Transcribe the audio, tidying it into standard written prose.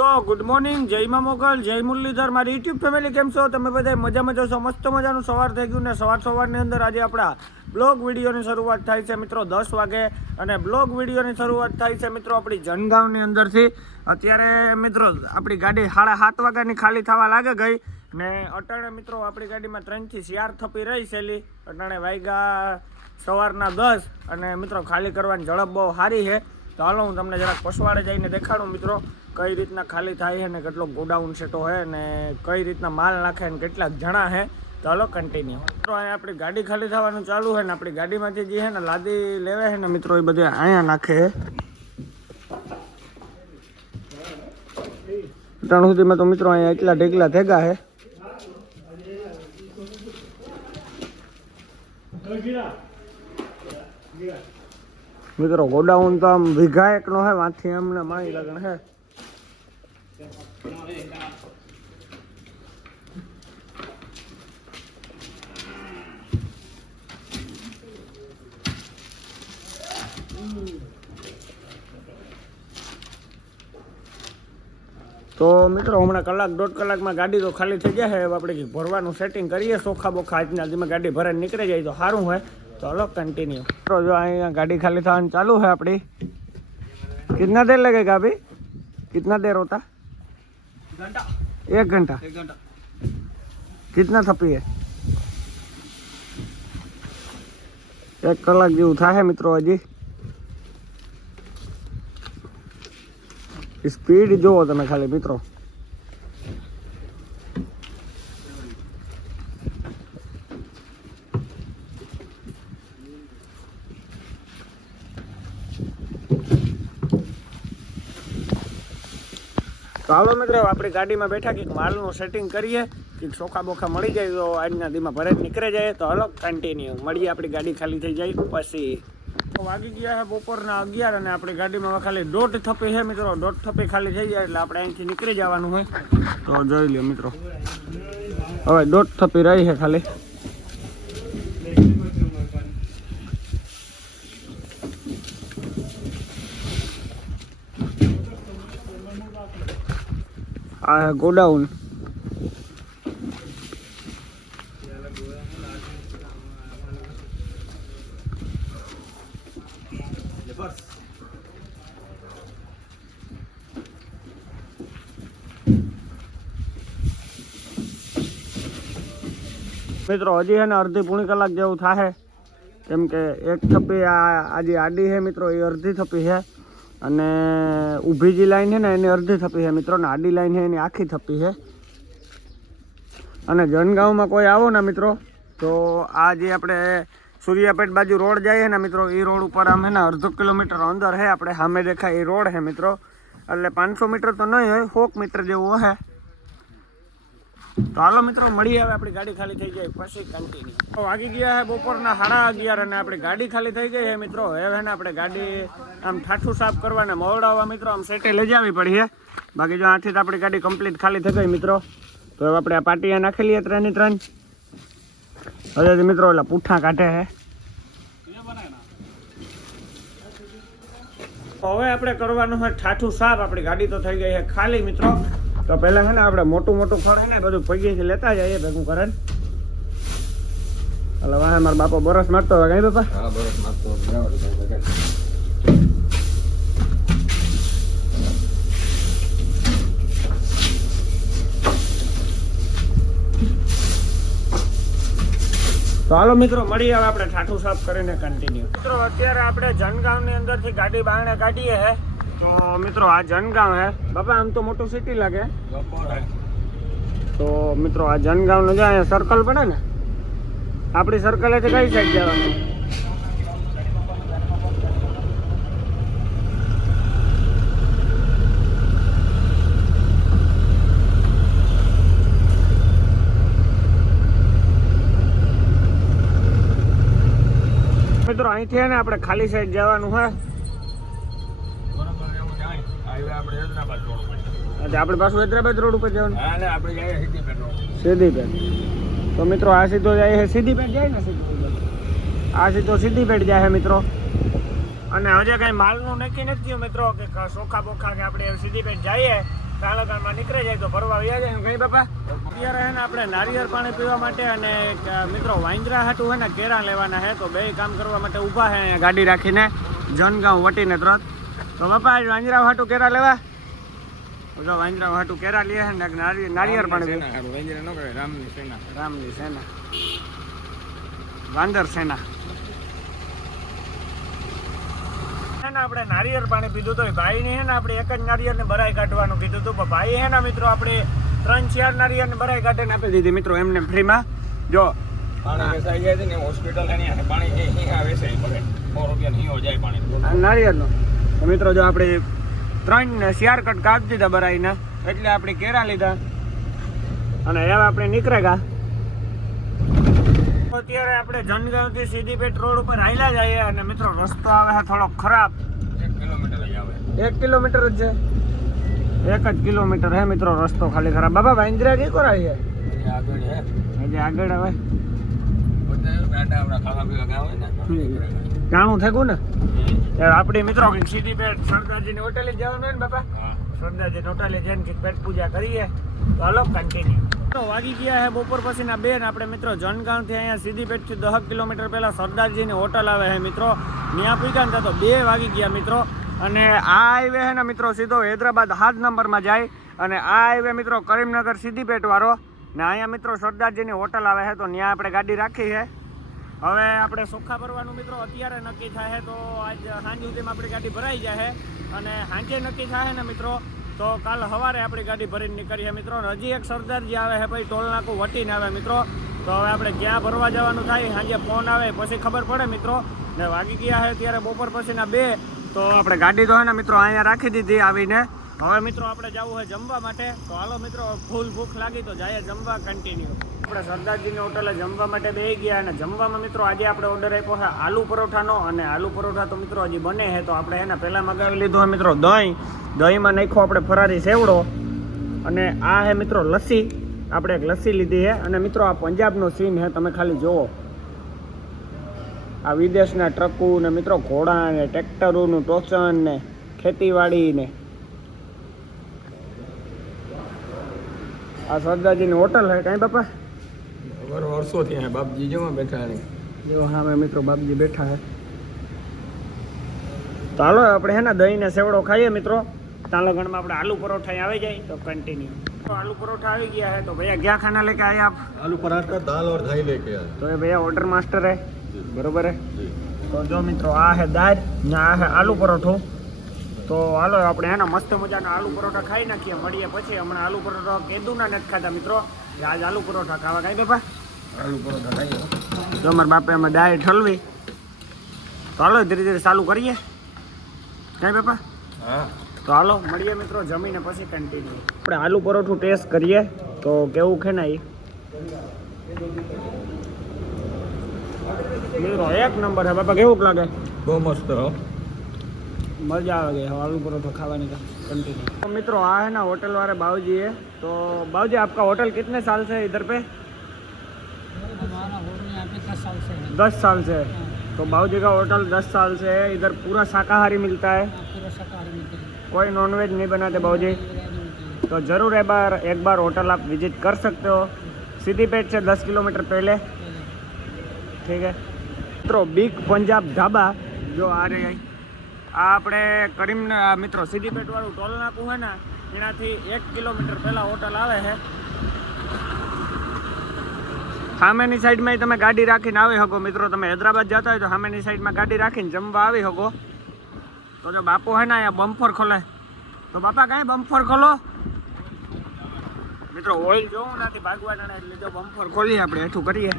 તો good morning, જય મા મોગલ, જય મુરલીધર, મારી યુટ્યુબ ફેમિલી કેમ છો? તમે બધા મજામાં છો? મસ્ત મજાનું સવાર થઈ ગયું ને સવારની અંદર આજે આપણા બ્લોગ વિડીયોની શરૂઆત થાય છે મિત્રો 10 વાગે અને બ્લોગ વિડીયોની શરૂઆત થાય છે મિત્રો આપણી જનગાંવની અંદરથી. અત્યારે મિત્રો આપણી ગાડી 7:30 વાગ્યાની ખાલી થવા લાગે ગઈ ને અટાણે મિત્રો આપણી ગાડીમાં 3 થી 4 થપી રહી છેલી. અટાણે વાગ્યા સવારના 10 અને મિત્રો ખાલી કરવાની ઝડપ બહુ સારી છે. તો હાલો હું તમને જરાક પસવાડે જઈને દેખાડું મિત્રો કઈ રીતના ખાલી થાય છે ને કેટલો ગોડાઉન સેટો છે ને કઈ રીતના માલ નાખે ને કેટલાક જણા છે. તો હાલો કન્ટિન્યુ મિત્રો. અહીંયા આપણી ગાડી ખાલી થવાનું ચાલુ છે ને આપણી ગાડીમાંથી જે છે ને લાદી લેવે છે ને મિત્રો એ બધે અહીંયા નાખે છે. ત્રણ સુધીમાં તો મિત્રો અહીંયા એટલા ઢેકલા ભેગા છે. મિત્રો ગોડાઉન તો આમ વીઘા એકનો હે, વાંથી અમને માણી લગન હે. તો મિત્રો હમણાં કલાક 1.5 કલાકમાં ગાડી તો ખાલી થઈ જાય. હવે આપણે ભરવાનું સેટિંગ કરીએ ચોખા બોખા આજના દીમાં ગાડી ભરાઈને નીકળી જાય તો સારું હોય. तो चलो कंटिन्यू. तो जो यहाँ गाड़ी खाली था चालू है अपनी. कितना देर लगेगा अभी? कितना देर होता? घंटा. 1 घंटा. 1 घंटा. कितना थपी है? 1 कलाक जेवू थाय मित्रों. हजी स्पीड जो तमे खाली मित्रों. तो हालो मित्रों अपनी गाड़ी में बैठा कि मालू सेटिंग करिए कि ચોખા બોખા મળી જાય તો આજના દીમાં ભરે નીકળે જાય. तो हलो कंटिन्यू મળીએ આપણી ગાડી ખાલી થઈ જાય પછી. વાગી ગયા છે બપોરના 11 અને આપણી ગાડીમાં ખાલી 1.5 થપી છે મિત્રો. 1.5 થપી ખાલી થઈ જાય એટલે આપણે અહીંથી નીકળી જવાનું હોય. તો જોઈ લ્યો મિત્રો હવે 1.5 થપી રહી છે ખાલી. આ ગોડાઉન મિત્રો હજી છે ને અડધી પૂણી કલાક જેવું થાય કેમ કે એક થપી આજે આડી છે મિત્રો એ અડધી થપી છે અને ઊભી જે લાઈન છે ને એની અડધી થપી છે મિત્રો ને આડી લાઈન છે એની આખી થપી છે. અને જનગાંવમાં કોઈ આવો ને મિત્રો તો આ જે આપણે સૂર્યાપેટ બાજુ રોડ જાય છે ને મિત્રો એ રોડ ઉપર આમ છે ને 1/2 કિલોમીટર અંદર છે આપણે સામે દેખાય એ રોડ છે મિત્રો. એટલે 500 મીટર તો નહીં હોય, 100 મીટર જેવું હશે. તો હાલો મિત્રો મળીએ હવે આપણી ગાડી ખાલી થઈ જાય પછી કન્ટિન્યુ. વાગી ગયા છે બપોરના 11:30 અને આપણી ગાડી ખાલી થઈ ગઈ છે મિત્રો. હવે ને આપણે ગાડી આમ ઠાઠું સાફ કરવા ને મોવડાવવા મિત્રો આમ સેટે લઈ જવી પડી છે. બાકી જો આથી તો આપણી ગાડી કમ્પ્લીટ ખાલી થઈ ગઈ મિત્રો. તો હવે આપણે આ પાટિયા નાખી લઈએ 3 ની 3. હવે મિત્રો એટલે પૂઠા કાઢે છે. હવે આપણે કરવાનું છે ઠાઠું સાફ. આપણી ગાડી તો થઈ ગઈ છે ખાલી મિત્રો. તો પહેલાં છે ને આપણે મોટું ફળ છે ને બધું પૈસેથી લેતા જઈએ ભેગું કરે. એટલે વાહ મારા બાપા બરસ મારતો હોય કઈ બાપા? હા બરસ મારતો. તો હાલો મિત્રો મળીએ હવે આપણે ઠાઠું સાફ કરીને કન્ટિન્યુ. મિત્રો અત્યારે આપણે જનગાંવની અંદરથી ગાડી બહાર કાઢીએ છે. તો મિત્રો આ જનગાંવ હે બાપા. આમ તો મોટું સિટી લાગે. તો મિત્રો આ જનગાંવનું જો અહીંયા સર્કલ પડે ને આપણી સર્કલેથી કઈ સાઈડ જવાનું? મિત્રો અહીંથી ને આપણે ખાલી સાઈડ જવાનું હે. આપણે પાછું હૈદરાબાદ રોડ ઉપર જવાનું. સિદ્ધીપેટ. તો મિત્રો આ સીધો જાય છે સિદ્ધીપેટ જાય ને આ સીધો સિદ્ધીપેટ જાય છે મિત્રો. અને હજે કઈ માલનું નક્કી નથી થયું મિત્રો કે ચોખા બોખા કે આપણે સિદ્ધીપેટ જઈએ તાલુકામાં નીકળી જાય તો ભરવા વ્યા જાય કઈ બાપા. અત્યારે હે ને આપણે નારિયેળ પાણી પીવા માટે અને મિત્રો વાંદરા હાટું હે ને કેરા લેવાના છે, તો બે કામ કરવા માટે ઊભા છે અહીંયા ગાડી રાખીને જનગાંવ વટીને તરત. તો બાપા આજ વાંદરા હાટું કેરા લેવા, જો વાંદરા હાટું કેરા લે છે ને નારિયેળ પાણી. રામની સેના, વાંદર સેના. આપણે નારિયેળ પાણી પીધું તો ભાઈ ને હે ને આપણે એક જ નારિયેળ ને બરાઈ કાઢવાનું કીધું હતું, પણ ભાઈ હે ને મિત્રો આપણે 3-4 નારિયેળ ને બરાઈ કાઢીને આપી દીધી મિત્રો એમને ફ્રીમાં. જો પાણી વેચાઈ જાય છે ને હોસ્પિટલ એની પાણી અહીંયા વેચાઈ પડે 100 રૂપિયા ની જાય પાણી નારિયેળનો. મિત્રો જો આપણે 3-4 કટ કાઢી દીધા બરાઈને, એટલે આપણે કેરા લીધા અને હવે આપણે નીકળેગા. અત્યારે આપણે જનગાંવ થી સિદ્ધીપેટ રોડ ઉપર હાલ્યા જઈએ અને મિત્રો રસ્તો આવે છે થોડો ખરાબ. 1 કિલોમીટર જ આવે. 1 કિલોમીટર જ છે, 1 જ કિલોમીટર હે મિત્રો રસ્તો ખાલી ખરાબ. બાબા વાંદરા કી કોરાય છે આગળ હે, હજી આગળ આવે બધા ગાડા આપણા ખાવા પીવા ગાવ ને જાણું થયું ને. આપણી મિત્રો સિદ્ધીપેટ સરદારજીની હોટેલે જવાનું હોય ને બાપા, સરદારજી હોટેલે જઈને કંઈક પેટ પૂજા કરીએ. તો હાલો કન્ટિન્યુ. તો વાગી ગયા છે બપોર પછીના 2 ને આપણે મિત્રો જનગાંવથી અહીંયા સિદ્ધીપેટથી 10 કિલોમીટર પહેલાં સરદારજીની હોટલ આવે છે મિત્રો, ત્યાં પૂગ્યા ને તો 2 વાગી ગયા મિત્રો. અને આ હાઈવે છે ને મિત્રો સીધો હૈદરાબાદ 7 નંબરમાં જાય અને આ હાઈવે મિત્રો કરીમનગર સિદ્ધીપેટ વાળો ને અહીંયા મિત્રો સરદારજીની હોટલ આવે છે, તો ત્યાં આપણે ગાડી રાખી છે. હવે આપણે ચોખ્ખા ભરવાનું મિત્રો અત્યારે નક્કી થાય છે, તો આજ સાંજ સુધીમાં આપણી ગાડી ભરાઈ જાય અને સાંજે નક્કી થાય ને મિત્રો તો કાલ સવારે આપણી ગાડી ભરીને નીકળીએ મિત્રો. હજી એક સરદારજી આવે છે પછી ટોલ નાકું વટીને આવે મિત્રો, તો હવે આપણે ક્યાં ભરવા જવાનું થાય સાંજે ફોન આવે પછી ખબર પડે મિત્રો. ને વાગી ગયા છે ત્યારે બપોર પછીના 2, તો આપણે ગાડી તો હે ને મિત્રો અહીંયા રાખી દીધી આવીને. હવે મિત્રો આપણે જવું હોય જમવા માટે, તો હાલો મિત્રો ફૂલ ભૂખ લાગી તો જાય જમવા કન્ટિન્યુ. આપણે સરદારજીની હોટલે જમવા માટે બેસી ગયા અને જમવામાં મિત્રો આજે આપણે ઓર્ડર આપ્યો છે આલુ પરોઠાનો. અને આલુ પરોઠા તો મિત્રો હજી બને છે, તો આપણે એના પહેલાં મગાવી લીધું હોય મિત્રો દહીં. દહીંમાં નાખ્યો આપણે ફરારી સેવડો અને આ છે મિત્રો લસ્સી. આપણે એક લસ્સી લીધી છે અને મિત્રો આ પંજાબનો સીન છે, તમે ખાલી જુઓ. આ વિદેશના ટ્રકો ને મિત્રો ઘોડા ને ટ્રેક્ટરોનું ટોચન ને ખેતીવાડી ને આ સરદારજીની હોટલ છે. કાંઈ બાપા વર્ષોથી અહીંયા બાપજી જેવા બેઠા ને જો હા મેં મિત્રો બાપજી બેઠા છે. તો હાલો આપણે હે ને દહીં ને સેવડો ખાઈએ મિત્રો. તાલાગઢમાં આપણે આલુ પરોઠા આવી જાય તો કન્ટિન્યુ. तो आलू परोठा आ गया है, तो भैया क्या खाना लेके आए आप? आलू पराठा, दाल और दही लेके आए। तो ये भैया ऑर्डर मास्टर है, बरोबर है। तो जो मित्रों आ है दाल ने आ है आलू परोठो। तो हालो આપણે હે ને મસ્ત મજાના આલુ પરોઠા ખાઈ નાખીએ, મળીએ પછી. હમણાં આલુ પરોઠા કેદુના નથી ખાતા મિત્રો, આજ આલુ પરોઠા ખાવા. કાંઈ બાપા આલુ પરોઠા ખાઈએ. તો અમારા બાપે અમે દાળ ઠલવી, તો હાલો ધીરે ધીરે ચાલુ કરીએ. કાંઈ બાપા હા, તો હાલો મળીએ મિત્રો જમીને પછી કન્ટિન્યુ. આપણે આલુ પરોઠું ટેસ્ટ કરીએ તો કેવું ખેનાય મિત્રો. એક નંબર છે બાપા, કેવું લાગે? બહુ મસ્ત હો, मजा आ गई आलू परोठा खाने का कंटिन्यू। तो मित्रों आ है ना होटल वाले बाबूजी है। तो बाबूजी आपका होटल कितने साल से है इधर पे? हमारा होटल यहाँ पे 10 साल से है। 10 साल से है। तो बाबूजी का होटल 10 साल से है। इधर पूरा शाकाहारी मिलता है, पूरा शाकाहारी मिलता है, कोई नॉनवेज नहीं बनाते बाबूजी। तो ज़रूर एक बार होटल आप विजिट कर सकते हो, सिद्दीपेट से 10 किलोमीटर पहले, ठीक है मित्रों। बिग पंजाब ढाबा जो आ रही है आ આપણે કરીમના મિત્રો સિદ્દીપેટ વાળું ટોલ નાકું હોય ને એનાથી 1 કિલોમીટર પહેલા હોટલ આવે છે. સામેની સાઈડમાં તમે ગાડી રાખીને આવી શકો મિત્રો. તમે હૈદરાબાદ જતા હોય તો સામેની સાઈડમાં ગાડી રાખીને જમવા આવી શકો. તો જો બાપુ હે ને અહીંયા બમ્ફર ખોલે, તો બાપા કાંઈ બમ્ફર ખોલો મિત્રો. ઓઇલ જોવું નથી ભાગવાના એટલે જો બમ્ફર ખોલીએ આપણે હેઠું કરીએ.